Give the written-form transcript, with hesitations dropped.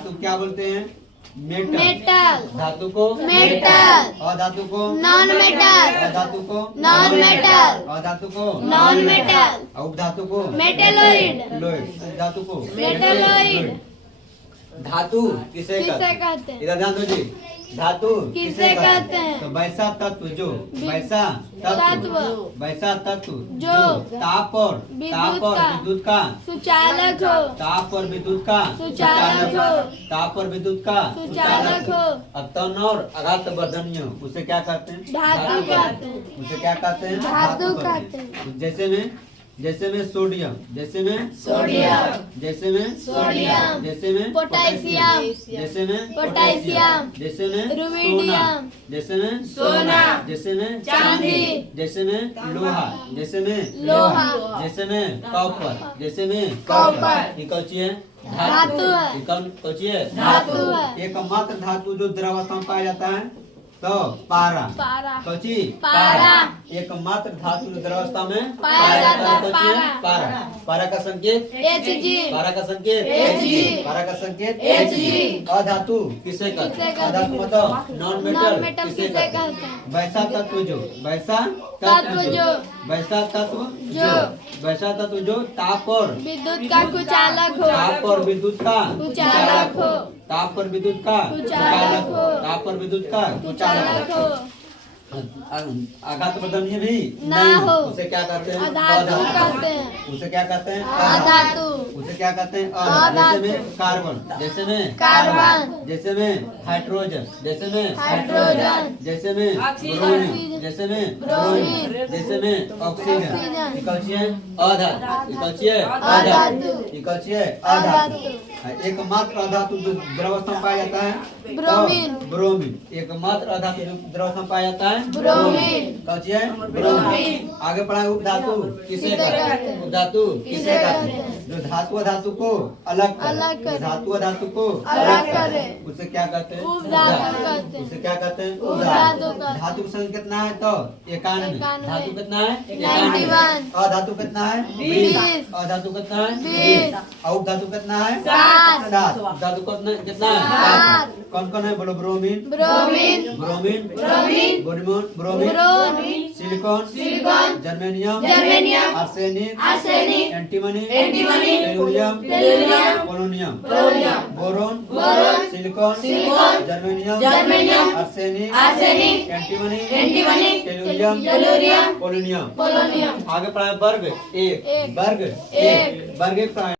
धातु क्या बोलते हैं? मेटल। मेटल। धातु को मेटल। अधातु को नॉन मेटल। अधातु को नॉन मेटल। अधातु को नॉन मेटल। उपधातु को मेटेलॉइड। लोइड। उपधातु को मेटेलॉइड। धातु किसे किसे कहते हैं? इधर ध्यान दो जी। धातु किसे कहते हैं? तो वैसा तत्व जो वैसा तत्व वैसा तत्व जो ताप और विद्युत का सुचालक हो। ताप और विद्युत का सुचालक हो। ताप और विद्युत का सुचालक हो। अतन और आघात वर्धनीय उसे क्या कहते हैं? धातु कहते हैं। उसे क्या कहते हैं? धातु कहते हैं। जैसे में सोडियम, जैसे में सोडियम। जैसे में सोडियम। जैसे में पोटेशियम। जैसे में पोटेशियम। जैसे में रुबिडियम। जैसे में सोना। जैसे में चांदी। जैसे में लोहा, जैसे में लोहा। जैसे में कॉपर, जैसे में कॉपर। ये कौन सी है? धातु है। ये कौन सी है? धातु है। एकमात्र धातु जो द्रवावस्था में पाया जाता है तो पारा। पारा। कौची? पारा। एकमात्र धातु जो द्रवावस्था में पाया जाता है। कौची है? पारा। पारा का संकेत Hg। पारा का संकेत Hg। पारा का संकेत Hg। अधातु किसे कहते किसे हैं? कहते हैं? अधातु मतलब नॉन नॉन मेटल मेटल किसे किसे कहते कहते हैं? हैं? वैसा तत्व जो वैसा तत्व जो वैसा तत्व जो वैसा तत्व जो ताप और विद्युत का कुचालक हो। ताप और विद्युत का कुचालक हो। ताप और विद्युत का कुचालक हो। ताप और विद्युत का कुचालक हो। आघात वर्धनीय भी ना नहीं हो। उसे क्या कहते हैं? अधातु कहते हैं। उसे क्या कहते हैं? अधातु। उसे क्या कहते हैं? अधातु। जैसे में कार्बन, जैसे में कार्बन। जैसे में हाइड्रोजन, जैसे में हाइड्रोजन। जैसे में ब्रोमीन, जैसे में ब्रोमीन। जैसे में ऑक्सीजन। ऑक्सीजन। ये कौन सी है? अधातु। ये कौन सी है? अधातु। ये कौन सी है? अधातु। एकमात्र अधातु जो द्रवावस्था में पाया जाता है ब्रोमीन। तो ब्रोमीन। एकमात्र अधातु जो द्रवावस्था में पाया जाता है ब्रोमीन। कौन सी है? ब्रोमीन। आगे पढ़ा उपधातु किसे किसे कहते कहते हैं? हैं? उपधातु किसे कहते हैं? जो धातु अधातु को अलग अलग करे। धातु अधातु को अलग करे। उसे क्या कहते हैं? उपधातु कहते हैं। उसे क्या कहते हैं? उपधातु कहते हैं। धातु का संख्या कितना है तो 91। 91। धातु कितना है? 91। अधातु कितना है? 20। अधातु कितना है? 20। और उपधातु कितना है? 7। 7। धातु कितना है? 7। कौन कौन है बोलो? Bromine, bromine. Bromine, bromine. Bromine, bromine. Silicon, silicon. Germanium, germanium. Arsenic, arsenic. Antimony, antimony. Tellurium, tellurium. Polonium, polonium. Boron, boron. Silicon, silicon. Germanium, germanium. Arsenic, arsenic. Antimony, antimony. Tellurium, tellurium. Polonium. Polonium. आगे पढ़ा वर्ग एक, एक। वर्ग एक। वर्ग एक पढ़ा